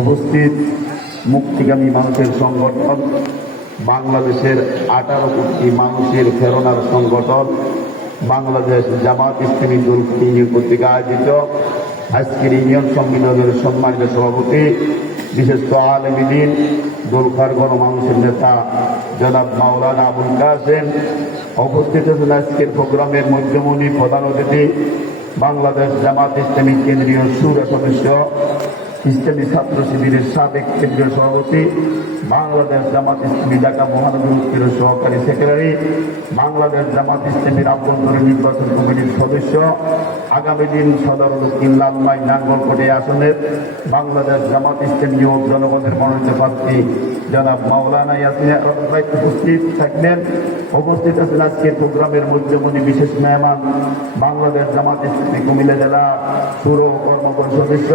উপস্থিত মুক্তিগামী মানুষের সংগঠন, বাংলাদেশের 18 কোটি মানুষের প্রেরণার সংগঠন বাংলাদেশ জামাত ইসলামী দল ইউনিয়ন কর্তৃক আয়োজিত আজকের ইউনিয়ন সম্মেলনের সম্মানিত সভাপতি, বিশেষ আলেমী দ্বীন দোলখার গণমানুষের নেতা জনাব মাওলানা আবুল কাসেম, উপস্থিত আছেন আজকের প্রোগ্রামের মধ্যমণি প্রধান অতিথি বাংলাদেশ জামাত ইসলামী কেন্দ্রীয় সুরা সদস্য, ইসলামী ছাত্র শিবিরের সাবেক কেন্দ্রীয় সভাপতি, বাংলাদেশ জামাত ইসলামী ঢাকা মহানগর সহকারী সেক্রেটারি, বাংলাদেশ জামাত ইসলামীর আভ্যন্তরীণ নির্বাচন কমিটির সদস্য, আগামী দিন সাধারণ দক্ষিণ লালমাই নাঙ্গলকোটে আসনের বাংলাদেশ জামাত ইসলামী ও জনগণের মনোনীত প্রার্থী জনাব মাওলানা ইয়াসিন উপস্থিত থাকবেন। উপস্থিত আছেন আজকের প্রোগ্রামের মধ্যমণি বিশেষ মেহমান, বাংলাদেশ জামাত ইসলামী কুমিল্লা জেলা সুর কর্মকর সদস্য,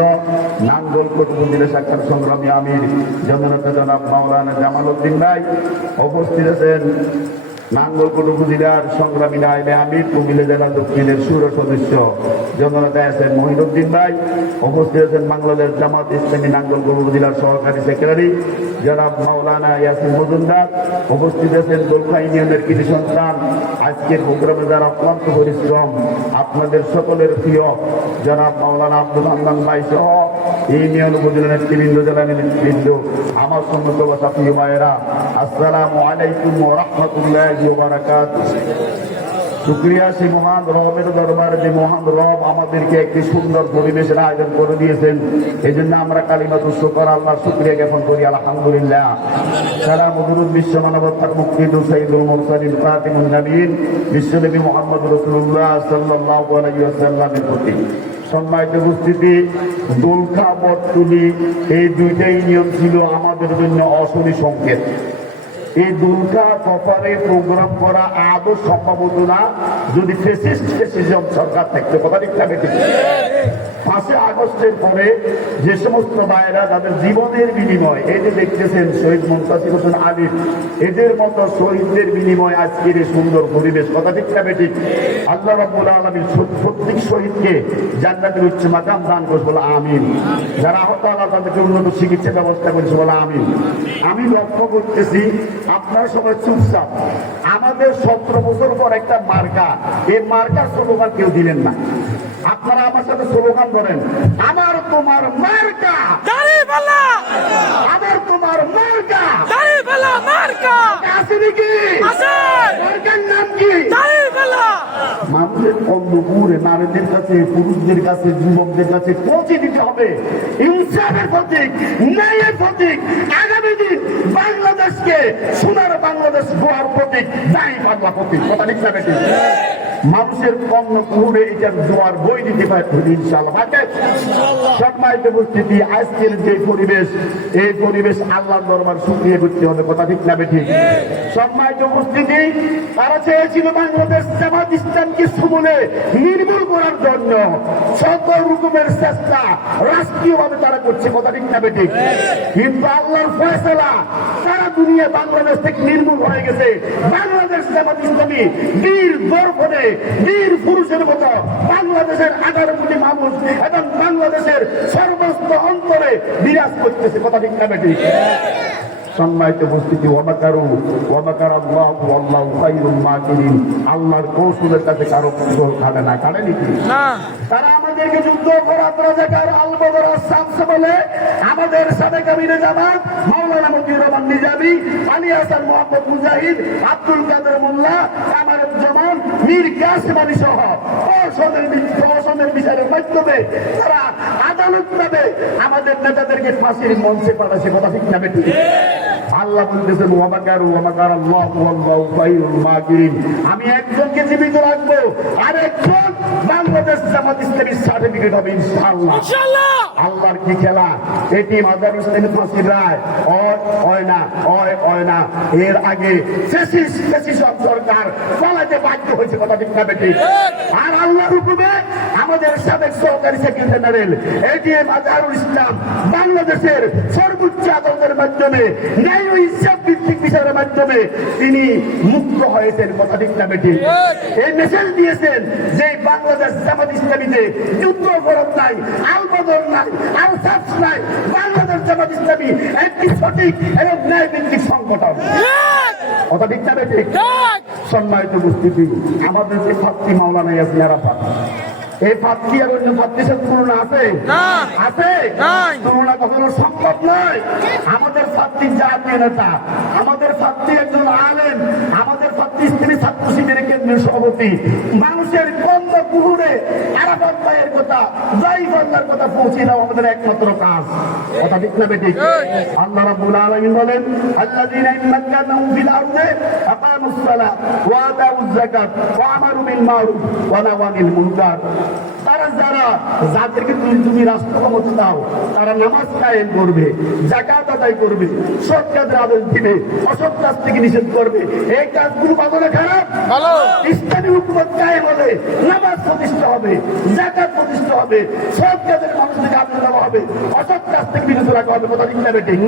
নাঙ্গলকোট উপজেলা শাখার সংগ্রামী আমির জননেতা জনাব মাওলানা জামাল উদ্দিন ভাই। উপস্থিত আছেন নাঙ্গলকোট উপজেলার সংগ্রামী নায়েবে আমির, কুমিল্লা জেলা দক্ষিণের সুর সদস্য জননেতা আছেন মহিনুদ্দিন ভাই। উপস্থিত আছেন বাংলাদেশ জামাত ইসলামী নাঙ্গলকোট উপজেলার সহকারী সেক্রেটারি জনাব মাওলানা ইয়াসিন মজুমদার। উপস্থিত আছেন দোলখা ইউনিয়নের কৃতি সন্তান, আজকের প্রোগ্রামে যারা অক্লান্ত পরিশ্রম, আপনাদের সকলের প্রিয় জনাব মাওলানা আব্দুল হান্নান ভাই সহ ইউনিয়ন উপজেলা নেতৃবৃন্দ, জেলা নেতৃবৃন্দ, আমার সম্মত সাথী ভাইয়েরা, আসসালামু আলাইকুম ওয়া রাহমাতুল্লাহি ওয়া বারাকাতুহু। শুকরিয়া সে মহান রবের দরবারে যে মহান রব আমাদেরকে একটি সুন্দর পরিবেশের আয়োজন করে দিয়েছেন, এই জন্য আমরা কালিমাতুশ শুকর আল্লাহর শুকরিয়া জ্ঞাপন করি আলহামদুলিল্লাহ। সালাম ও দুরূদ বিশ্ব মানবতার মুক্তিদূত সাইয়্যিদুল মুরসালিন খাতিমুন নবীন বিশ্বনবী মুহাম্মদ রাসূলুল্লাহ সাল্লাল্লাহু আলাইহি ওয়াসাল্লামের প্রতি। সম্মানিত উপস্থিতি, দোলখা বটতলী এই দুইটাই নিয়ম ছিল আমাদের জন্য অশনি সংকেত। এই দোলখা কপারে প্রোগ্রাম করা আদৌ সম্ভব হতো না যদি ফ্যাসিজম সরকার থাকতো। কথা ঠিক না বেঠিক? 5 আগস্টের পরে যে সমস্ত ভাইয়েরা তাদের জীবনের বিনিময়, এই যে দেখতেছেন শহীদ মুনতাসির হোসেন আলিফ, এদের মতো শহীদদের বিনিময় আজকের এই সুন্দর পরিবেশ। কথা ঠিক না বেঠিক? আল্লাহ রাব্বুল আলামিন প্রত্যেক শহীদকে জান্নাতের উচ্চ মাকাম দান করবে বলে আমিন। যারা আহত আল্লাহ তাদেরকে উন্নত চিকিৎসা ব্যবস্থা করেছে বলে আমিন। আমি লক্ষ্য করতেছি আপনারা সবাই চুপচাপ। আমাদের 17 বছর পর একটা মার্কা, এই মার্কার স্লোগান কেউ দিলেন না। আপনারা আমার সাথে স্লোগান করেন, আমার তোমার মার্কা দাড়িপাল্লা, আমার তোমার মার্কা দাড়িপাল্লা। মার্কা আছে নাকি? আছে। মার্কার নাম কি? দাড়িপাল্লা। মানুষের অন্ধপুরে নারীদের কাছে, পুরুষদের কাছে, যুবকদের কাছে পৌঁছে দিতে হবে ইনসাফের প্রতীক, ন্যায়ের প্রতীক। আগামী দিন বাংলাদেশকে সোনার বাংলাদেশ হওয়ার প্রতীক দাড়িপাল্লা প্রতীক। কথা ঠিক না বেঠিক? মানুষের কর্ণ কুহুরে এটার জোয়ার বই দিতে পারে ইনশাআল্লাহ। সম্মানিত উপস্থিতি, আজকের যে পরিবেশ, এই পরিবেশ আল্লাহর দরবার শুকরিয়া করতে হবে। কথা ঠিক না বেঠিক? সম্মানিত উপস্থিতি, তারা চেয়েছিল বাংলাদেশ জামাত ইসলামকে সমূলে নির্মূল করার জন্য সকল রকমের চেষ্টা রাষ্ট্রীয়ভাবে তারা করছে। কথা ঠিক না বেঠিক? কিন্তু আল্লাহর ফয়সালা সারা দুনিয়া বাংলাদেশ থেকে নির্মূল হয়ে গেছে। বাংলাদেশ জামাত ইসলামী বীর দর্পণে বীর পুরুষের মতো বাংলাদেশের 18 কোটি মানুষ এবং বাংলাদেশের সর্বস্ত অন্তরে বিরাজ করতেছে। কথা ঠিক না বেঠিক? সম্মানিত উপস্থিতি, ওয়ামাকারু ওয়ামাকারাল্লাহু ওয়াল্লাহু খায়রুল মাকিরিন। আল্লাহর কৌশলের কাছে কারো কৌশল খাটে না। খাটে নাকি? না। তারা আমাদেরকে যুদ্ধ করার রাজাকার আল-বদর আস-শামস বলে আমাদের সাবেক আমিরে জামাত মাওলানা মতিউর রহমান নিজামী, আলী হাসান মোহাম্মদ মুজাহিদ, আব্দুল কাদের মোল্লা, কামারুজ্জামান, মীর কাসেম আলী সহ প্রশাসনের বিচারের মাধ্যমে তারা আদালত পাবে আমাদের নেতাদেরকে ফাঁসির মঞ্চে পাঠাচ্ছে। কথা ঠিক না বেঠিক? আল্লাহ বলতেছেন ওয়ামাকারু ওয়ামাকারাল্লাহু ওয়াল্লাহু খায়রুল মাকিরিন। আমি একজনকে জীবিত রাখবো, আর একজন বাংলাদেশ জামাত ইসলামীর সার্টিফিকেট হবে ইনশাআল্লাহ। ইনশাআল্লাহ। আল্লাহর কি খেলা! এটি মাদার ইসলামী ফাঁসির রায় হয় না। এর আগে ফ্যাসিস্ট সরকার পালাতে বাধ্য হয়েছে। কথা ঠিক না বেঠিক? আর আল্লাহর হুকুমে আমাদের সাবেক সহকারী secretary general ATM Azharul Islam বাংলাদেশের সর্বোচ্চ আদালতের মাধ্যমে ন্যায় ও ইনসাফ ভিত্তিক বিচারের মাধ্যমে তিনি মুক্ত হয়েছেন। কথা ঠিক না বেঠিক? এই মেসেজ দিয়েছেন যে বাংলাদেশ জামাত ইসলামীতে যুদ্ধ অপরাধ নাই, আল-বদর নাই, আল-শামস নাই, বাংলাদেশ জামাত ইসলামী একটি সঠিক এবং ন্যায়ভিত্তিক সংগঠন। কথা ঠিক না ঠিক? সম্মানিত উপস্থিতি, আমাদের যে ছাত্রী মাওলানা ইয়াসিন আরাফাত, এই ছাত্রী আর অন্য ছাত্রীর সাথে তুলনা আছে? আছে? তুলনা কখনো সম্ভব নয়। আমাদের ছাত্রী জাতীয় নেতা, আমাদের ছাত্রী একজন আলেম, আমাদের ছাত্রী স্ত্রী ছাত্র শিবিরের কেন্দ্রীয় সভাপতি। মানুষের কন্দ কুহুরে আরাফাত ভাইয়ের কথা, জয়ীফ আল্লাহর কথা পৌঁছে দাও আমাদের একমাত্র কাজ। কথা ঠিক না বেঠিক? আল্লাহ রাব্বুল আলামিন বলেন, আল্লাযীনা ইম্মাক্কানাহুম ফিল আরদি আকামুস সালাহ ওয়া আতাউয যাকাত ওয়া আমারু বিল মারুফ ওয়া নাহাউ আনিল মুনকার। তারা যারা, যাদেরকে তুমি রাষ্ট্র ক্ষমতা দাও, তারা নামাজ কায়েম করবে, যাকাত আদায় করবে, সৎ কাজের আদেশ দিবে, অসৎ কাজ থেকে নিষেধ করবে। এই কাজগুলো কখনো খারাপ? ইসলামী হুকুমত কায়েম হলে নামাজ প্রতিষ্ঠা হবে, যাকাত প্রতিষ্ঠা হবে, সৎ কাজের মানুষকে আদেশ দেওয়া হবে, অসৎ কাজ থেকে বিরত রাখা হবে। কথা ঠিক না বেঠিক?